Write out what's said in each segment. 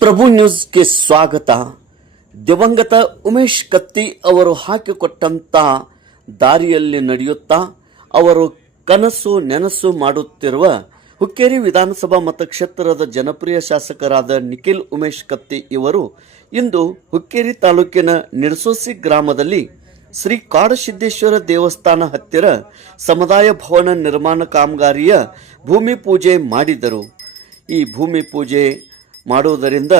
ಪ್ರಭು ನ್ಯೂಸ್ಗೆ ಸ್ವಾಗತ. ದಿವಂಗತ ಉಮೇಶ್ ಕತ್ತಿ ಅವರು ಹಾಕಿಕೊಟ್ಟಂತ ದಾರಿಯಲ್ಲಿ ನಡೆಯುತ್ತಾ ಅವರು ಕನಸು ನೆನಸು ಮಾಡುತ್ತಿರುವ ಹುಕ್ಕೇರಿ ವಿಧಾನಸಭಾ ಮತಕ್ಷೇತ್ರದ ಜನಪ್ರಿಯ ಶಾಸಕರಾದ ನಿಖಿಲ್ ಉಮೇಶ್ ಕತ್ತಿ ಇವರು ಇಂದು ಹುಕ್ಕೇರಿ ತಾಲೂಕಿನ ನಿಡಸೋಸಿ ಗ್ರಾಮದಲ್ಲಿ ಶ್ರೀ ಕಾಡಸಿದ್ದೇಶ್ವರ ದೇವಸ್ಥಾನ ಹತ್ತಿರ ಸಮುದಾಯ ಭವನ ನಿರ್ಮಾಣ ಕಾಮಗಾರಿಯ ಭೂಮಿ ಪೂಜೆ ಮಾಡಿದರು. ಈ ಭೂಮಿ ಪೂಜೆ ಮಾಡುವುದರಿಂದ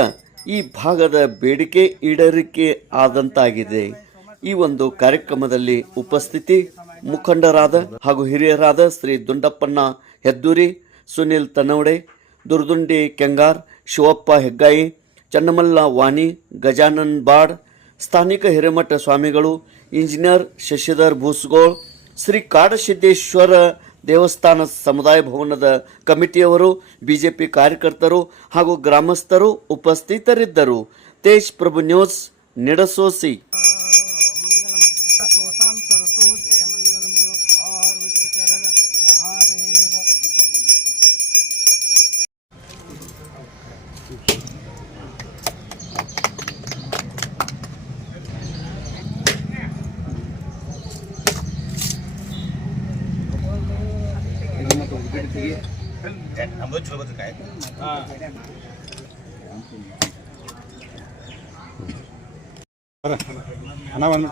ಈ ಭಾಗದ ಬೇಡಿಕೆ ಈಡೇರಿಕೆ ಆದಂತಾಗಿದೆ. ಈ ಒಂದು ಕಾರ್ಯಕ್ರಮದಲ್ಲಿ ಉಪಸ್ಥಿತಿ ಮುಖಂಡರಾದ ಹಾಗೂ ಹಿರಿಯರಾದ ಶ್ರೀ ದುಂಡಪ್ಪಣ್ಣ ಹೆದ್ದೂರಿ, ಸುನಿಲ್ ತನವಡೆ, ದುರ್ದುಂಡಿ ಕೆಂಗಾರ್, ಶಿವಪ್ಪ ಹೆಗ್ಗಾಯಿ, ಚನ್ನಮಲ್ಲ ವಾಣಿ, ಗಜಾನನ್ ಬಾಡ್, ಸ್ಥಾನಿಕ ಹಿರೇಮಠ ಸ್ವಾಮಿಗಳು, ಇಂಜಿನಿಯರ್ ಶಶಿಧರ್ ಭೂಸ್ಗೋಳ್, ಶ್ರೀ ಕಾಡಸಿದ್ದೇಶ್ವರ ದೇವಸ್ಥಾನ ಸಮುದಾಯ ಭವನದ ಕಮಿಟಿಯವರು, ಬಿಜೆಪಿ ಕಾರ್ಯಕರ್ತರು ಹಾಗೂ ಗ್ರಾಮಸ್ಥರು ಉಪಸ್ಥಿತರಿದ್ದರು. ತೇಜ್ ಪ್ರಭು ನ್ಯೂಸ್, ನಿಡಸೋಸಿ. ನಮ್ದು ಚಲೋ ಬರ್ತದೆ ಕಾಯಿ. ಅಣ್ಣ ಒಂದು